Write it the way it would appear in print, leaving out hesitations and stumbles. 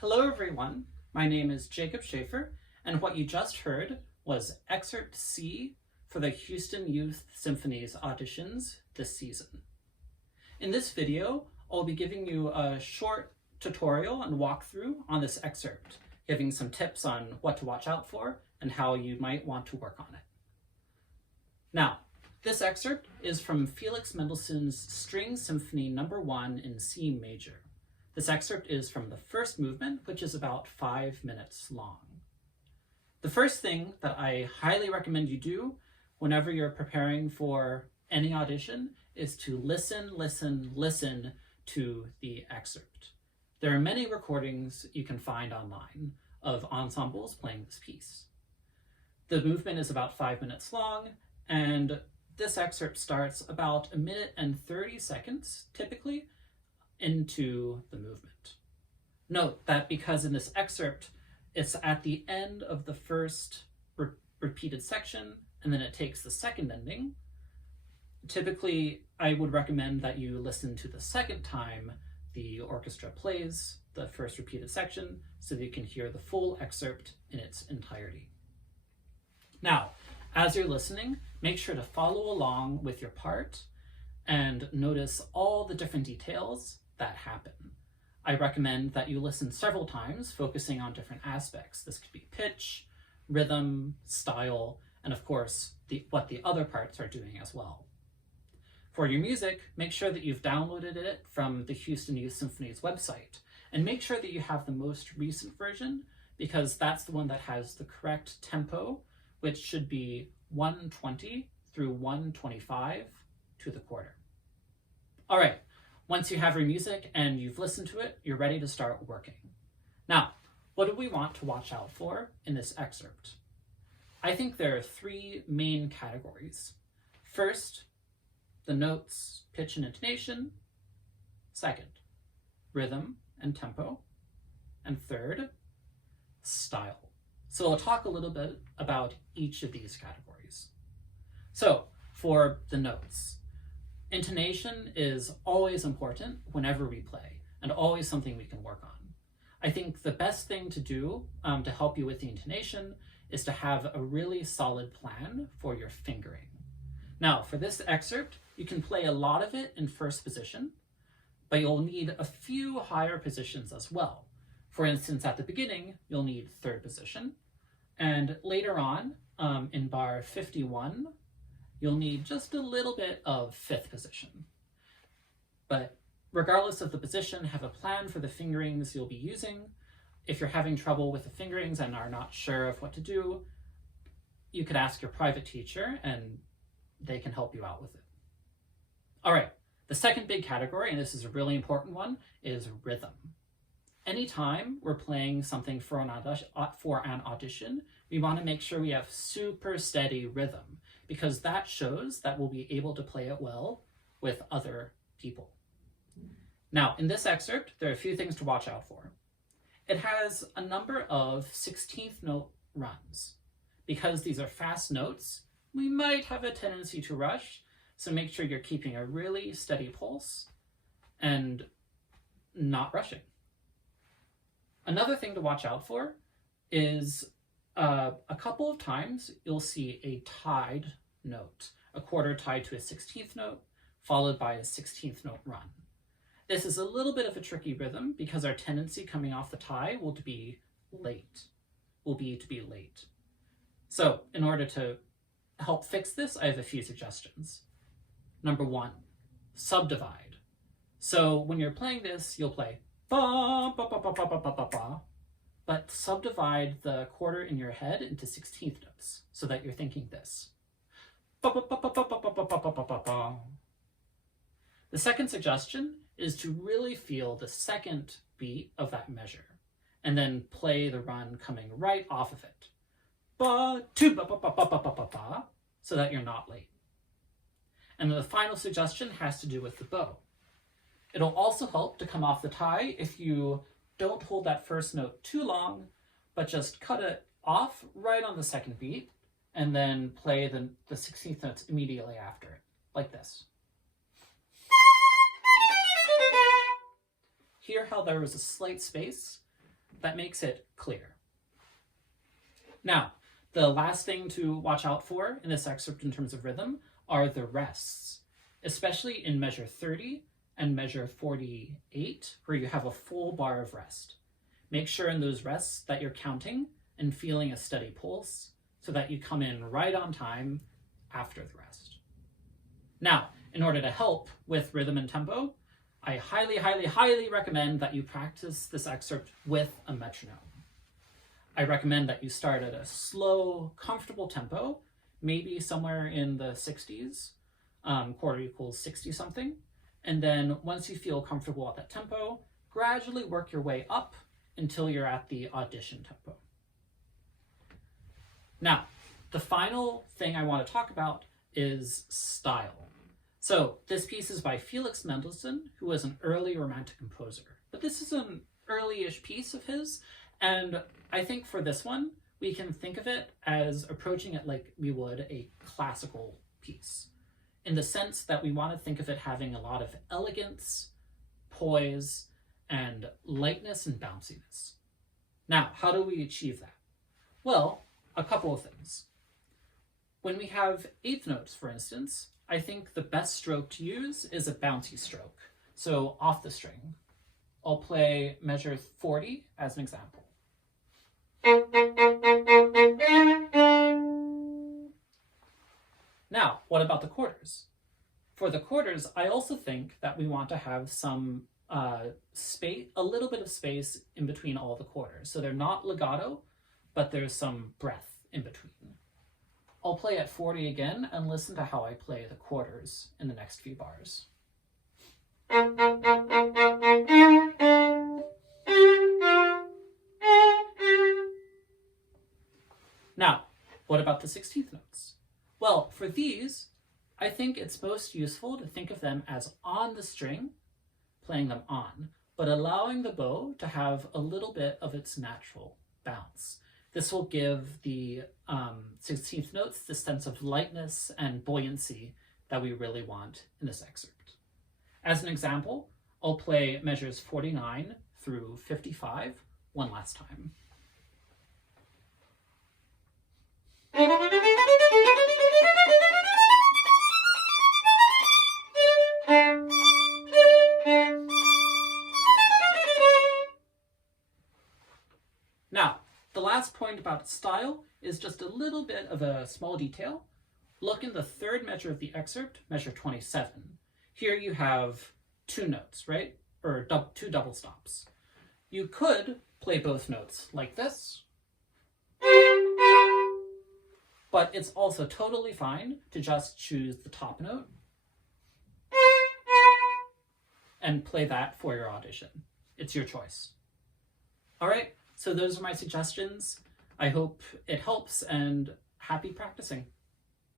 Hello everyone, my name is Jacob Schafer, and what you just heard was Excerpt C for the Houston Youth Symphony's auditions this season. In this video, I'll be giving you a short tutorial and walkthrough on this excerpt, giving some tips on what to watch out for and how you might want to work on it. Now, this excerpt is from Felix Mendelssohn's String Symphony No. 1 in C major. This excerpt is from the first movement, which is about 5 minutes long. The first thing that I highly recommend you do whenever you're preparing for any audition is to listen to the excerpt. There are many recordings you can find online of ensembles playing this piece. The movement is about 5 minutes long, and this excerpt starts about 1 minute and 30 seconds, typically, into the movement. Note that because in this excerpt, it's at the end of the first repeated section, and then it takes the second ending. Typically, I would recommend that you listen to the second time the orchestra plays the first repeated section so that you can hear the full excerpt in its entirety. Now, as you're listening, make sure to follow along with your part and notice all the different details that happen. I recommend that you listen several times, focusing on different aspects. This could be pitch, rhythm, style, and of course, what the other parts are doing as well. For your music, make sure that you've downloaded it from the Houston Youth Symphony's website, and make sure that you have the most recent version, because that's the one that has the correct tempo, which should be 120 through 125 to the quarter. All right, once you have your music and you've listened to it, you're ready to start working. Now, what do we want to watch out for in this excerpt? I think there are 3 main categories. First, the notes, pitch and intonation. Second, rhythm and tempo. And third, style. So I'll talk a little bit about each of these categories. So for the notes, intonation is always important whenever we play, and always something we can work on. I think the best thing to do to help you with the intonation is to have a really solid plan for your fingering. Now, for this excerpt, you can play a lot of it in first position, but you'll need a few higher positions as well. For instance, at the beginning, you'll need third position, and later on, in bar 51, you'll need just a little bit of fifth position. But regardless of the position, have a plan for the fingerings you'll be using. If you're having trouble with the fingerings and are not sure of what to do, you could ask your private teacher and they can help you out with it. All right, the second big category, and this is a really important one, is rhythm. Anytime we're playing something for an audition, we want to make sure we have super steady rhythm, because that shows that we'll be able to play it well with other people. Now, in this excerpt, there are a few things to watch out for. It has a number of 16th note runs. Because these are fast notes, we might have a tendency to rush, so make sure you're keeping a really steady pulse and not rushing. Another thing to watch out for is a couple of times you'll see a tied note, a quarter tied to a 16th note, followed by a 16th note run. This is a little bit of a tricky rhythm because our tendency coming off the tie will be to be late. So in order to help fix this, I have a few suggestions. Number 1, subdivide. So when you're playing this, you'll play ba, ba, ba, ba, ba, ba, ba, ba, ba, but subdivide the quarter in your head into 16th notes so that you're thinking this. Ba, ba, ba, ba, ba, ba, ba, ba, ba, ba, ba, ba. The second suggestion is to really feel the second beat of that measure and then play the run coming right off of it. Ba, two, ba, ba, ba, ba, ba, ba, ba, ba, so that you're not late. And then the final suggestion has to do with the bow. It'll also help to come off the tie if you don't hold that first note too long, but just cut it off right on the second beat and then play the 16th notes immediately after it, like this. Hear how there was a slight space? that makes it clear. Now, the last thing to watch out for in this excerpt in terms of rhythm are the rests, especially in measure 30 and measure 48, where you have a full bar of rest. Make sure in those rests that you're counting and feeling a steady pulse so that you come in right on time after the rest. Now, in order to help with rhythm and tempo, I highly, highly, highly recommend that you practice this excerpt with a metronome. I recommend that you start at a slow, comfortable tempo, maybe somewhere in the 60s, quarter equals 60 something. And then once you feel comfortable at that tempo, gradually work your way up until you're at the audition tempo. Now, the final thing I want to talk about is style. So this piece is by Felix Mendelssohn, who was an early Romantic composer. But this is an early-ish piece of his, and I think for this one, we can think of it as approaching it like we would a classical piece, in the sense that we want to think of it having a lot of elegance, poise, and lightness and bounciness. Now, how do we achieve that? Well, a couple of things. When we have eighth notes, for instance, I think the best stroke to use is a bouncy stroke, so off the string. I'll play measure 40 as an example. Now, what about the quarters? For the quarters, I also think that we want to have some space, a little bit of space in between all the quarters. So they're not legato, but there's some breath in between. I'll play at 40 again and listen to how I play the quarters in the next few bars. Now, what about the 16th notes? Well, for these, I think it's most useful to think of them as on the string, playing them on, but allowing the bow to have a little bit of its natural bounce. This will give the 16th notes the sense of lightness and buoyancy that we really want in this excerpt. As an example, I'll play measures 49 through 55 one last time. Now, the last point about style is just a little bit of a small detail. Look in the third measure of the excerpt, measure 27. Here you have two notes, right? Or two double stops. You could play both notes like this, but it's also totally fine to just choose the top note and play that for your audition. It's your choice. All right, so those are my suggestions. I hope it helps, and happy practicing.